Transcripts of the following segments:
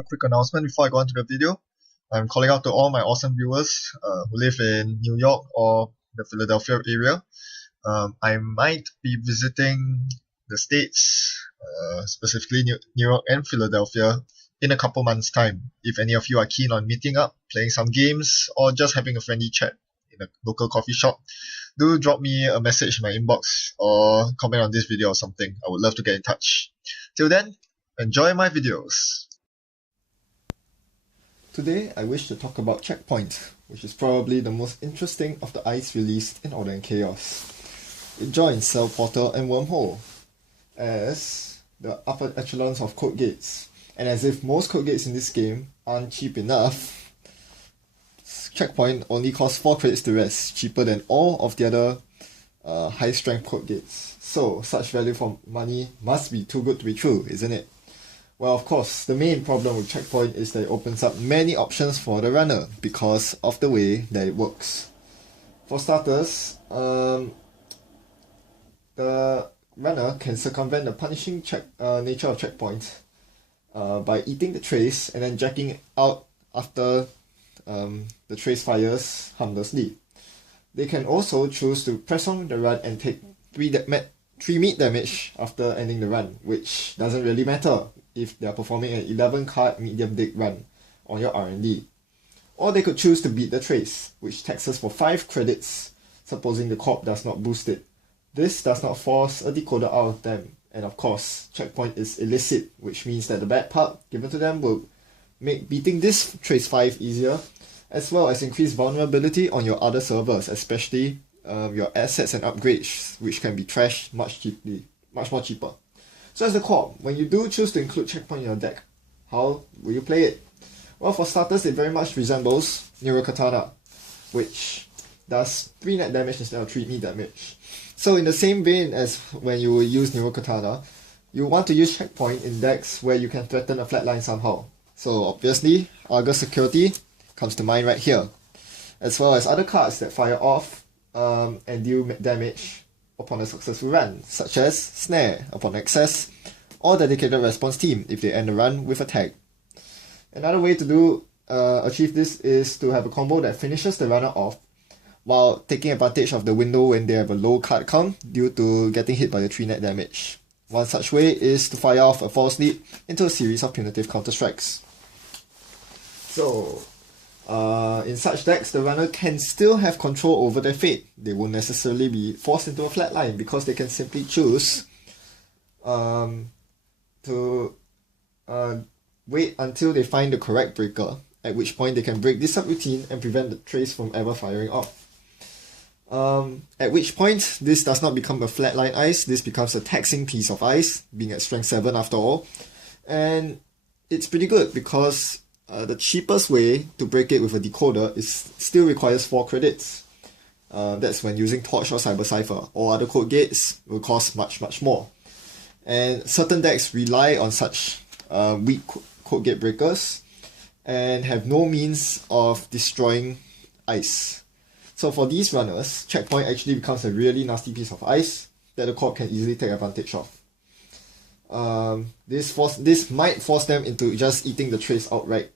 a quick announcement before I go on to the video. I'm calling out to all my awesome viewers who live in New York or the Philadelphia area. I might be visiting the States, specifically New York and Philadelphia, in a couple months' time. If any of you are keen on meeting up, playing some games, or just having a friendly chat in a local coffee shop, do drop me a message in my inbox or comment on this video or something. I would love to get in touch. Till then, enjoy my videos. Today, I wish to talk about Checkpoint, which is probably the most interesting of the ICE released in Order and Chaos. It joins Cell Portal and Wormhole as the upper echelons of code gates. And as if most code gates in this game aren't cheap enough, Checkpoint only costs 4 credits to rest, cheaper than all of the other high strength code gates. So, such value for money must be too good to be true, isn't it? Well, of course, the main problem with Checkpoint is that it opens up many options for the runner because of the way that it works. For starters, the runner can circumvent the punishing nature of Checkpoint by eating the trace and then jacking out after the trace fires harmlessly. They can also choose to press on the run and take 3 meat damage after ending the run, which doesn't really matter if they are performing an 11 card medium dig run on your R&D. Or they could choose to beat the trace, which taxes for 5 credits, supposing the corp does not boost it. This does not force a decoder out of them, and of course, Checkpoint is illicit, which means that the bad part given to them will make beating this trace 5 easier, as well as increase vulnerability on your other servers, especially your assets and upgrades, which can be trashed much more cheaper. So as the corp, when you do choose to include Checkpoint in your deck, how will you play it? Well, for starters, it very much resembles Neurokatana, which does 3 net damage instead of 3 meat damage. So in the same vein as when you use Neurokatana, you want to use Checkpoint in decks where you can threaten a flatline somehow. So obviously, Argus Security comes to mind right here, as well as other cards that fire off and deal damage upon a successful run, such as Snare upon access, or Dedicated Response Team if they end the run with a tag. Another way to achieve this is to have a combo that finishes the runner off while taking advantage of the window when they have a low card count due to getting hit by the 3 net damage. One such way is to fire off a false lead into a series of punitive counter-strikes. So, in such decks, the runner can still have control over their fate. They won't necessarily be forced into a flat line because they can simply choose to wait until they find the correct breaker, at which point they can break this subroutine and prevent the trace from ever firing off. At which point, this does not become a flatline ice, this becomes a taxing piece of ice, being at strength 7 after all. And it's pretty good because the cheapest way to break it with a decoder still requires 4 credits. That's when using Torch or Cyber Cipher, or other code gates will cost much more. And certain decks rely on such weak code gate breakers and have no means of destroying ice. So for these runners, Checkpoint actually becomes a really nasty piece of ice that the corp can easily take advantage of. This might force them into just eating the trace outright,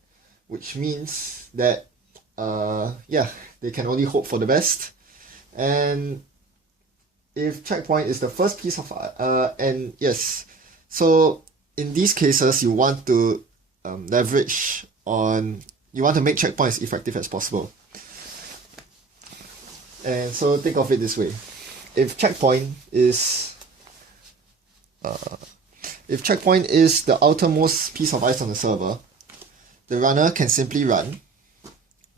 which means that they can only hope for the best. And if Checkpoint is the first piece of so in these cases you want to leverage on, you want to make Checkpoint as effective as possible. And so think of it this way: if Checkpoint is the outermost piece of ice on the server, the runner can simply run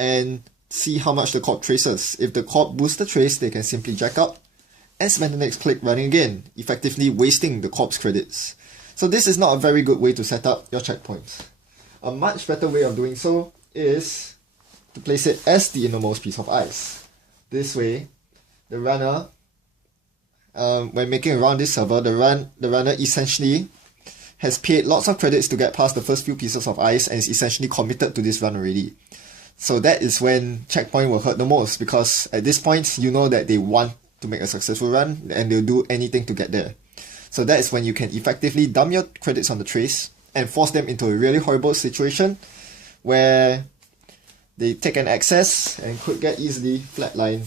and see how much the corp traces. If the corp boosts the trace, they can simply jack up and spend the next click running again, effectively wasting the corp's credits. So this is not a very good way to set up your checkpoints. A much better way of doing so is to place it as the innermost piece of ice. This way, the runner, when making around this server, the runner essentially has paid lots of credits to get past the first few pieces of ice and is essentially committed to this run already. So that is when Checkpoint will hurt the most, because at this point you know that they want to make a successful run and they'll do anything to get there. So that is when you can effectively dump your credits on the trace and force them into a really horrible situation where they take an access and could get easily flatlined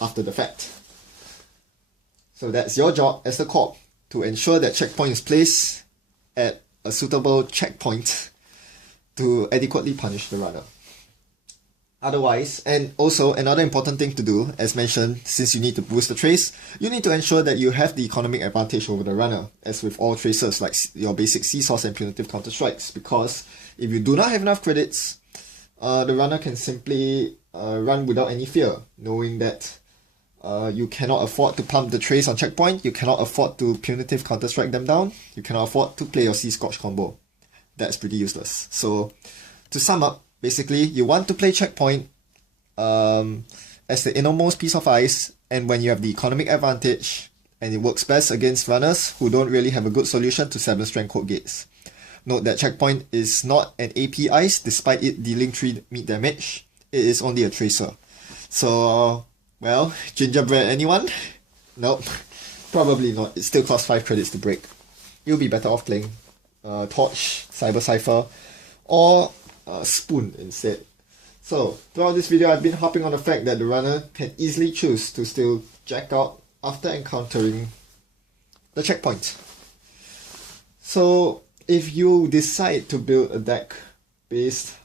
after the fact. So that's your job as the corp, to ensure that checkpoint is placed at a suitable checkpoint to adequately punish the runner. Otherwise, and also another important thing to do, as mentioned, since you need to boost the trace, you need to ensure that you have the economic advantage over the runner, as with all traces like your basic CSOS and punitive counter-strikes, because if you do not have enough credits, the runner can simply run without any fear, knowing that you cannot afford to pump the trace on checkpoint, you cannot afford to punitive counter-strike them down, you cannot afford to play your C-Scorch combo. That's pretty useless. So, to sum up, basically, you want to play checkpoint as the innermost piece of ice, and when you have the economic advantage, and it works best against runners who don't really have a good solution to 7 strength code gates. Note that checkpoint is not an AP ice, despite it dealing 3 meat damage. It is only a tracer. So, well, gingerbread anyone? Nope, probably not. It still costs 5 credits to break. You'll be better off playing Torch, Cyber Cypher, or Spoon instead. So, throughout this video, I've been harping on the fact that the runner can easily choose to still jack out after encountering the checkpoint. So, if you decide to build a deck based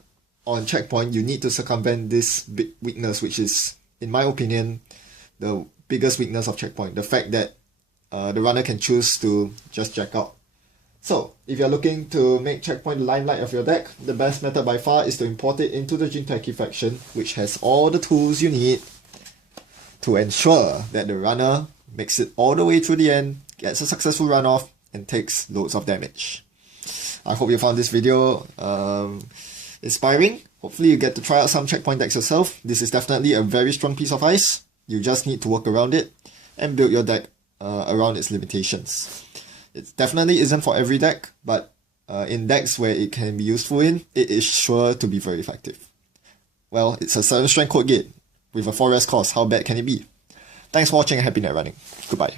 on checkpoint, you need to circumvent this big weakness, which is, in my opinion, the biggest weakness of checkpoint. The fact that the runner can choose to just jack out. So, if you're looking to make checkpoint the limelight of your deck, the best method by far is to import it into the Jinteki faction, which has all the tools you need to ensure that the runner makes it all the way through the end, gets a successful runoff, and takes loads of damage. I hope you found this video inspiring. Hopefully you get to try out some checkpoint decks yourself. This is definitely a very strong piece of ice. You just need to work around it and build your deck around its limitations. It definitely isn't for every deck, but in decks where it can be useful in, it is sure to be very effective. Well, it's a 7 strength code gate with a 4 rest cost. How bad can it be? Thanks for watching and happy net running. Goodbye.